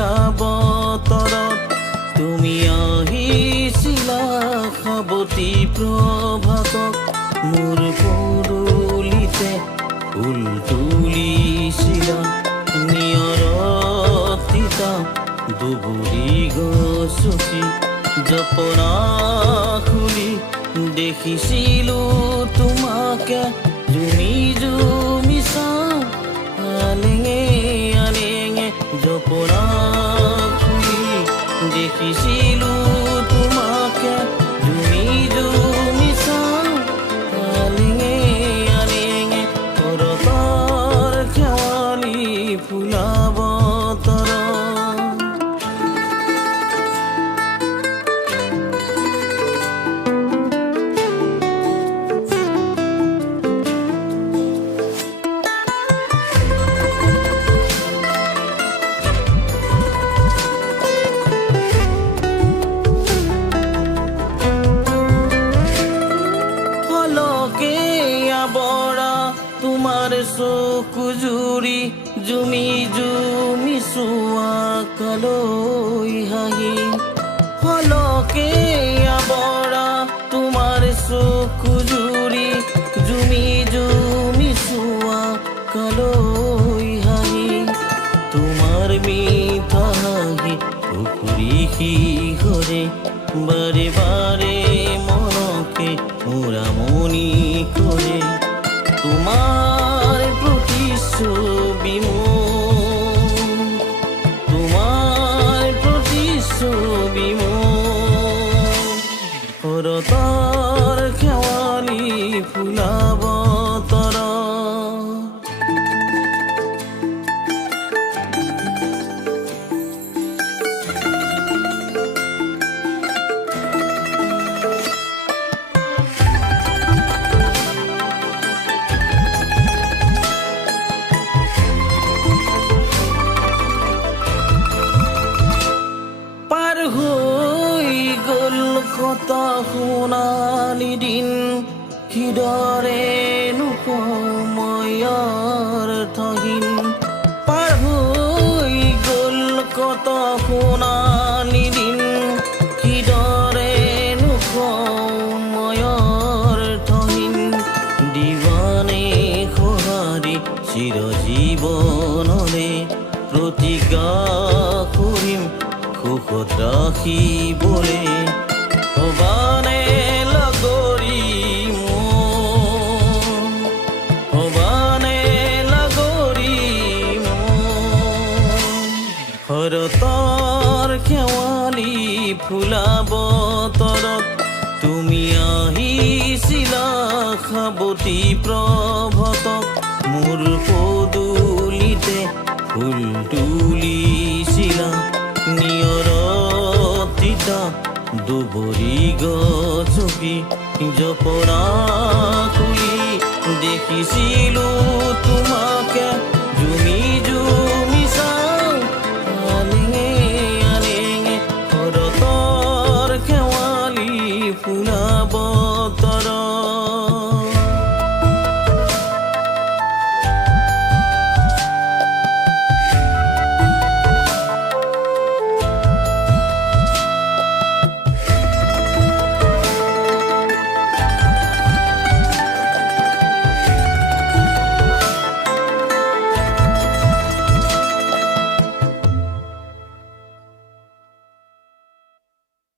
ফুলা বতৰত তুমি আহিছিলা সাৱতি প্ৰভাতক মোৰ পদূলিতে ফুল তুলিছিলা নিয়ৰত তিতা দুবৰি গছকি জপনা খুলি দেখিছিলো তোমাকে জুমি জুমি চাওঁ আলেঙে আলেঙে জপনা খুলি দেখিছিলো তোমাকে জুমি জুমি চাওঁ আলেঙে আলেঙে শৰতৰ শেৱালি ফুলা বতৰত তোমাৰ চকু জুৰি জুমি জুমি চোৱা কালৈ হাঁহি হলকে আৱৰা তোমাৰ চকু জুৰি জুমি জুমি চোৱা কালৈ হাঁহি তোমাৰ মিঠা হাঁহি পুখুৰী শিহৰে বাৰে বাৰে মনকে মুৰামনি কৰে তোমাৰ প্ৰতিচ্ছবি তোমাৰ প্ৰতিচ্ছবি শৰতৰ শেৱালি ফুলা বতৰত কত সোণালী দিন কিদৰেনো সময়ৰ থহিন পাৰ হৈ গ'ল কত সোণালী দিন কিদৰেনো সময়ৰ থহিন দিৱানে সঁহাৰি চিৰজীৱনৰে প্ৰতিজ্ঞা কৰিম সুখত ৰাখিবলে হবানে লাগৰি হবানে লাগৰি শৰতৰ শেৱালি ফুলা বতৰত তুমি আহিছিলা সাৱতি প্ৰভাতক মোৰ পদূলিতে ফুল তুলিছিলা নিয়ৰত তিতা দুবৰি গছকি জপনা খুলি দেখিছিলো তোমাকে